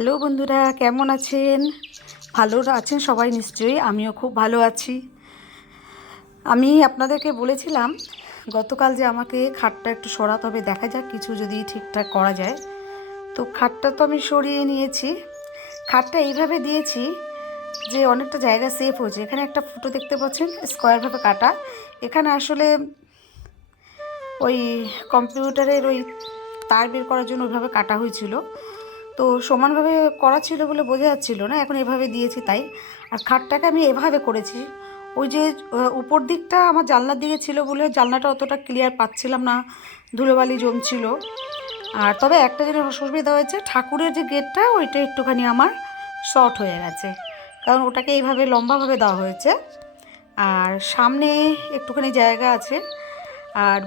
Hello বন্ধুরা, কেমন আছেন? ভালো আছেন সবাই নিশ্চয়ই। আমিও খুব ভালো আছি। আমি আপনাদেরকে বলেছিলাম গতকাল যে আমাকে খাটটা একটু সরাতে হবে, দেখা যাক কিছু যদি ঠিকঠাক করা যায়। তো খাটটা তো আমি সরিয়ে নিয়েছি। খাটটা এইভাবে দিয়েছি যে অনেকটা জায়গা সেভ হয়েছে। এখানে একটা ফুটো দেখতে পাচ্ছেন, স্কোয়ারভাবে কাটা। এখানে আসলে ওই কম্পিউটারের ওই তার বের করার জন্য ওইভাবে কাটা হয়েছিল। তো সমানভাবে করা ছিল বলে বোঝা যাচ্ছিল না, এখন এভাবে দিয়েছি তাই। আর খাটটাকে আমি এভাবে করেছি, ওই যে উপর দিকটা আমার জানলার দিকে ছিল বলে জানলাটা অতটা ক্লিয়ার পাচ্ছিলাম না, ধুলোবালি জমছিল। আর তবে একটা জিনিস অসুবিধা হয়েছে, ঠাকুরের যে গেটটা ওইটা একটুখানি আমার শর্ট হয়ে গেছে, কারণ ওটাকে এইভাবে লম্বাভাবে দেওয়া হয়েছে। আর সামনে একটুখানি জায়গা আছে। আর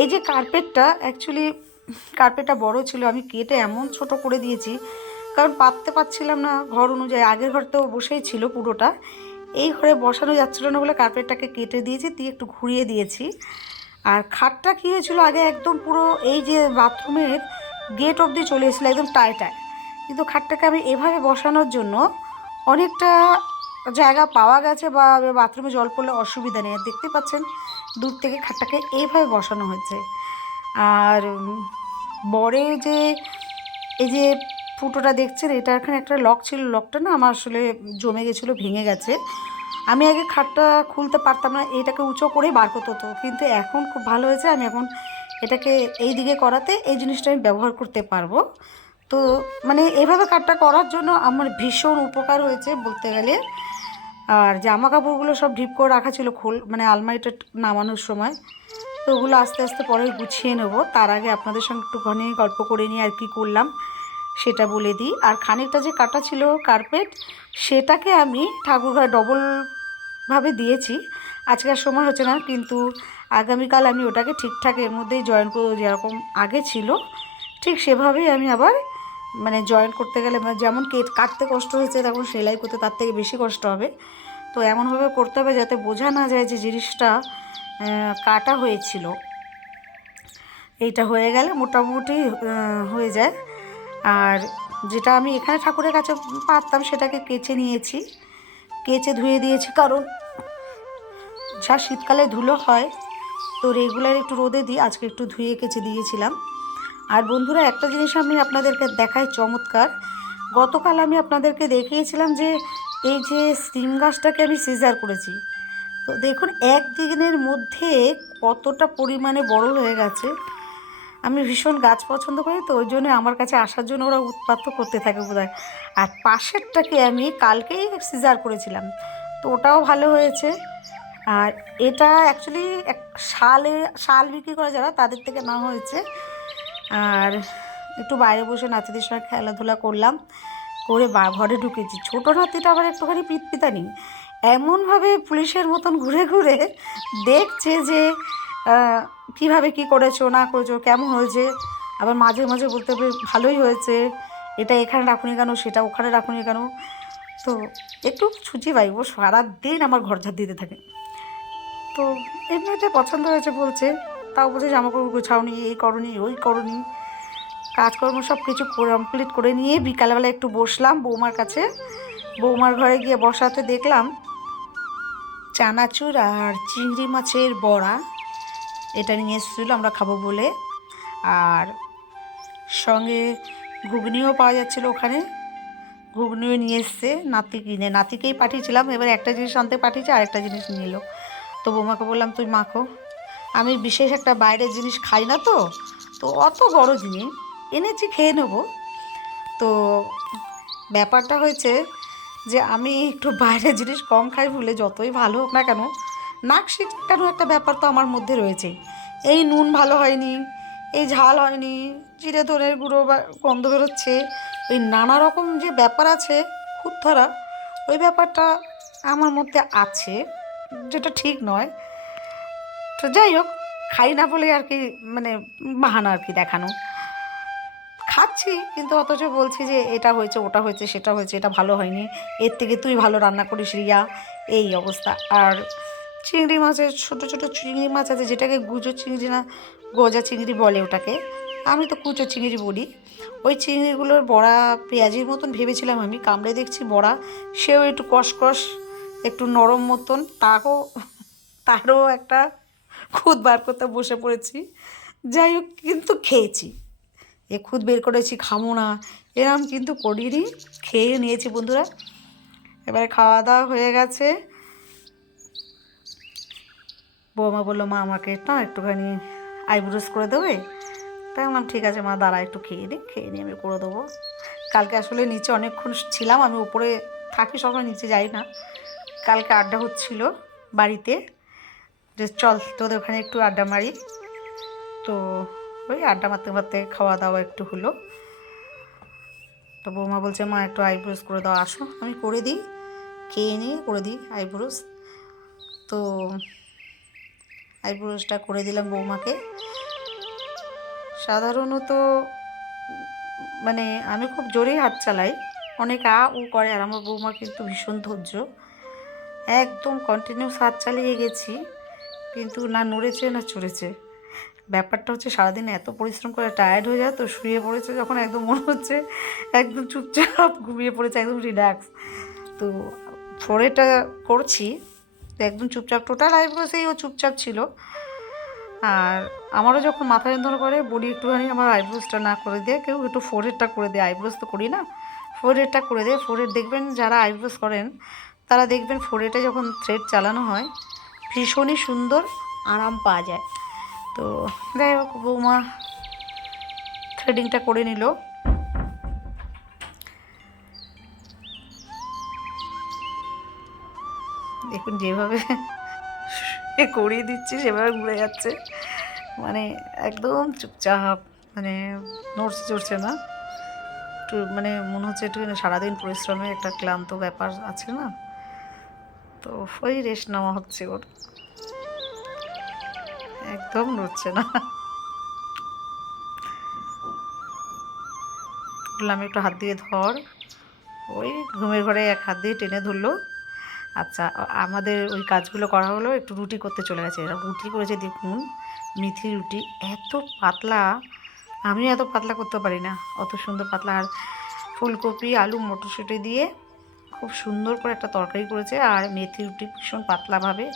এই যে কার্পেটটা, অ্যাকচুয়ালি কার্পেটটা বড় ছিল, আমি কেটে এমন ছোট করে দিয়েছি কারণ পাততে পারছিলাম না ঘর অনুযায়ী। আগের ঘর তো বসেই ছিল পুরোটা, এই ঘরে বসানো যাচ্ছিল না বলে কার্পেটটাকে কেটে দিয়েছি, দিয়ে একটু ঘুরিয়ে দিয়েছি। আর খাটটা কী হয়েছিল, আগে একদম পুরো এই যে বাথরুমের গেট অবধি চলে এসেছিলো একদম টায় টায়, কিন্তু খাটটাকে আমি এভাবে বসানোর জন্য অনেকটা জায়গা পাওয়া গেছে, বা বাথরুমে জল পড়লে অসুবিধা নেই। আর দেখতে পাচ্ছেন দূর থেকে খাটটাকে এইভাবে বসানো হয়েছে। আর বরে যে এই যে ফুটোটা দেখছেন, এটা এখানে একটা লক ছিল, লকটা না আমার আসলে জমে গেছিলো, ভেঙে গেছে। আমি আগে খাটটা খুলতে পারতাম না, এটাকে উঁচু করেই বার করতে হতো, কিন্তু এখন খুব ভালো হয়েছে। আমি এখন এটাকে এই দিকে করাতে এই জিনিসটা আমি ব্যবহার করতে পারবো। তো মানে এভাবে কাটটা করার জন্য আমার ভীষণ উপকার হয়েছে বলতে গেলে। আর জামা কাপড়গুলো সব ঢিপ করে রাখা ছিল, মানে আলমারিটা নামানোর সময়। তো ওগুলো আস্তে আস্তে পরে গুছিয়ে নেব, তার আগে আপনাদের সঙ্গে একটুখানি গল্প করে নিয়ে আর কি করলাম সেটা বলে দিই। আর খানিকটা যে কাটা ছিল কার্পেট, সেটাকে আমি ঠাকুরঘরে ডবলভাবে দিয়েছি। আজকের সময় হচ্ছে না, কিন্তু আগামীকাল আমি ওটাকে ঠিকঠাক এর মধ্যেই জয়েন করবো, যেরকম আগে ছিল ঠিক সেভাবেই আমি আবার মানে জয়েন করতে গেলে, মানে যেমন কাটতে কষ্ট হয়েছে তখন সেলাই করতে তার থেকে বেশি কষ্ট হবে। তো এমনভাবে করতে হবে যাতে বোঝা না যায় যে জিনিসটা কাটা হয়েছিল। এইটা হয়ে গেলে মোটামুটি হয়ে যায়। আর যেটা আমি এখানে ঠাকুরের কাছে পারতাম সেটাকে কেচে নিয়েছি, কেচে ধুয়ে দিয়েছি, কারণ যা শীতকালে ধুলো হয় তো রেগুলার একটু রোদে দিই, আজকে একটু ধুয়ে কেচে দিয়েছিলাম। আর বন্ধুরা, একটা জিনিস আমি আপনাদেরকে দেখাই চমৎকার। গতকাল আমি আপনাদেরকে দেখিয়েছিলাম যে এই যে সিম গাছটাকে আমি সিজার করেছি। তো দেখুন একদিনের মধ্যে কতটা পরিমাণে বড় হয়ে গেছে। আমি ভীষণ গাছ পছন্দ করি, তো ওই জন্য আমার কাছে আসার জন্য ওরা উৎপাত করতে থাকে বোধহয়। আর পাশেরটাকে আমি কালকেই সিজার করেছিলাম, তো ওটাও ভালো হয়েছে। আর এটা অ্যাকচুয়ালি শাল বিক্রি করে যারা, তাদের থেকে নেওয়া হয়েছে। আর একটু বাইরে বসে নাতিদের সঙ্গে খেলাধুলা করলাম, করে ঘরে ঢুকেছি। ছোটো নাতিটা আবার একটুখানি পিতপিতানি, এমনভাবে পুলিশের মতন ঘুরে ঘুরে দেখছে যে কীভাবে কী করেছো না করেছো, কেমন হয়েছে। আবার মাঝে মাঝে বলতে হবে ভালোই হয়েছে, এটা এখানে রাখুনি কেন, সেটা ওখানে রাখুনি কেন। তো একটু ছুচি পাই, ও সারাদিন আমার ঘর ঝাড় দিতে থাকে। তো এমনিতে পছন্দ হয়েছে বলছে, তাও বলছে জামাকাপড় গোছাওনি, এই করনি ওই করনি। কাজকর্ম সব কিছু কমপ্লিট করে নিয়ে বিকালবেলা একটু বসলাম বৌমার কাছে। বৌমার ঘরে গিয়ে বসাতে দেখলাম চানাচুর আর চিংড়ি মাছের বড়া, এটা নিয়ে এসেছিলো আমরা খাবো বলে। আর সঙ্গে ঘুগনিও পাওয়া যাচ্ছিলো ওখানে, ঘুগনিও নিয়ে এসছে নাতি কিনে। নাতিকেই পাঠিয়েছিলাম, এবার একটা জিনিস আনতে পাঠিয়েছে আর একটা জিনিস নিয়ে এলো। তো বৌমাকে বললাম তুই মাখো, আমি বিশেষ একটা বাইরের জিনিস খাই না, তো তো অত বড় জিনিস এনেছি, খেয়ে নেবো। তো ব্যাপারটা হয়েছে যে আমি একটু বাইরের জিনিস কম খাই বলে, যতই ভালো হোক না কেন নাক শিটকানো একটা ব্যাপার তো আমার মধ্যে রয়েছে। এই নুন ভালো হয়নি, এই ঝাল হয়নি, জিরে ধনের গুঁড়ো বা গন্ধ বেরোচ্ছে, ওই নানা রকম যে ব্যাপার আছে খুব ধরা, ওই ব্যাপারটা আমার মধ্যে আছে, যেটা ঠিক নয়। তো যাই হোক, খাই না বলে আর কি, মানে বাহানা আর কি দেখানো। খাচ্ছি কিন্তু অথচ বলছি যে এটা হয়েছে ওটা হয়েছে সেটা হয়েছে, এটা ভালো হয়নি, এর থেকে তুই ভালো রান্না করিস রিয়া, এই অবস্থা। আর চিংড়ি মাছের ছোটো ছোটো চিংড়ি মাছ আছে, যেটাকে গুজো চিংড়ি না গজা চিংড়ি বলে ওটাকে, আমি তো কুচো চিংড়ি বলি, ওই চিংড়িগুলোর বড়া পেঁয়াজির মতন ভেবেছিলাম আমি, কামড়ে দেখছি বড়া, সেও একটু কষকষ একটু নরম মতন, তারও একটা খুদ বার করতে বসে পড়েছি। যাই হোক, কিন্তু খেয়েছি, এ খুদ বের করেছি খামো না এরম কিন্তু করিনি, খেয়ে নিয়েছি বন্ধুরা। এবারে খাওয়া দাওয়া হয়ে গেছে। বৌমা বললো, মা আমাকে না একটুখানি আইব্রোস করে দেবে। তাই বললাম ঠিক আছে মা, দাঁড়া একটু খেয়ে নিই, খেয়ে নিয়ে আমি করে দেবো। কালকে আসলে নিচে অনেকক্ষণ ছিলাম, আমি উপরে থাকি সবাই, নিচে যাই না। কালকে আড্ডা হচ্ছিল বাড়িতে, যে চল তোদের ওখানে একটু আড্ডা মারি। তো ওই আড্ডা মারতে মারতে খাওয়া দাওয়া একটু হলো। তো বৌমা বলছে, মা একটু আইব্রোস করে দাও, আসো আমি করে দিই, খেয়ে নিয়ে করে দিই আইব্রোস। তো আইব্রোসটা করে দিলাম বৌমাকে। সাধারণত মানে আমি খুব জোরেই হাত চালাই, অনেক উ করে, আর আমার বৌমা কিন্তু ভীষণ ধৈর্য, একদম কন্টিনিউস হাত চালিয়ে গেছি, কিন্তু না নড়েছে না চড়েছে। ব্যাপারটা হচ্ছে সারাদিন এত পরিশ্রম করে টায়ার্ড হয়ে যায়, তো শুয়ে পড়েছে যখন একদম মনে হচ্ছে একদম চুপচাপ ঘুমিয়ে পড়েছে, একদম রিল্যাক্স। তো ফোরেটা করছি তো একদম চুপচাপ, টোটাল আইব্রোসেই ও চুপচাপ ছিল। আর আমারও যখন মাথা যন্ত্রণা করে বলি একটুখানি আমার আইব্রোসটা না করে দিয়ে, কেউ একটু ফোরহেডটা করে দেয়, আইব্রোস তো করি না, ফোরহেডটা করে দেয়। ফোরহেড দেখবেন যারা আইব্রোস করেন তারা দেখবেন ফোরহেডে যখন থ্রেড চালানো হয় ভীষণই সুন্দর আরাম পাওয়া যায়। তো যাই হোক, বৌমা থ্রেডিংটা করে নিল। দেখুন যেভাবে করিয়ে দিচ্ছি সেভাবে ঘুরে যাচ্ছে, মানে একদম চুপচাপ, মানে নড়ছে চড়ছে না, একটু মানে মনে হচ্ছে একটু সারাদিন পরিশ্রমের একটা ক্লান্ত ব্যাপার আছে না, তো ওই রেস্ট নেওয়া হচ্ছে ওর, একদম নড়ছে না। বললাম একটু হাত দিয়ে ধর, ওই ঘুমের ঘরে এক হাত দিয়ে টেনে ধরলো। আচ্ছা, আমাদের ওই কাজগুলো করা হলো, একটু রুটি করতে চলে গেছে। এরা রুটি করেছে দেখুন, মিথি রুটি, এত পাতলা, আমিও এত পাতলা করতে পারি না, অত সুন্দর পাতলা। আর ফুলকপি আলু মটরশুঁটি দিয়ে খুব সুন্দর করে একটা তরকারি করেছে, আর মেথি রুটি ভীষণ পাতলাভাবে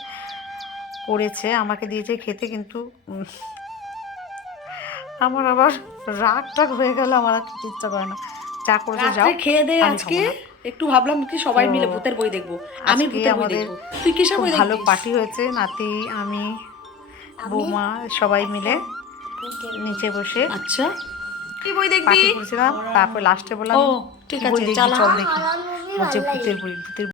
করেছে, আমাকে দিয়েছে খেতে। কিন্তু আমার আবার রাগ হয়ে গেল, আমার আর খেতে ইচ্ছা করে না। চা করেছে যাও, খেয়ে দে। আজকে একটু ভাবলাম কি সবাই মিলে ভূতের বই দেখবো, আমি ভূতের বই দেখবো, তুই কিসের বই দেখবি? ভালো পার্টি হয়েছে, নাতি আমি বৌমা সবাই মিলে নিচে বসে আচ্ছা, কি বই দেখবি? পার্টি করেছিলাম। তারপর লাস্টে বললাম, ও ঠিক বই আছে, দেখবি চালা। চল দেখি, বলছে ভূতের বই। ভূতের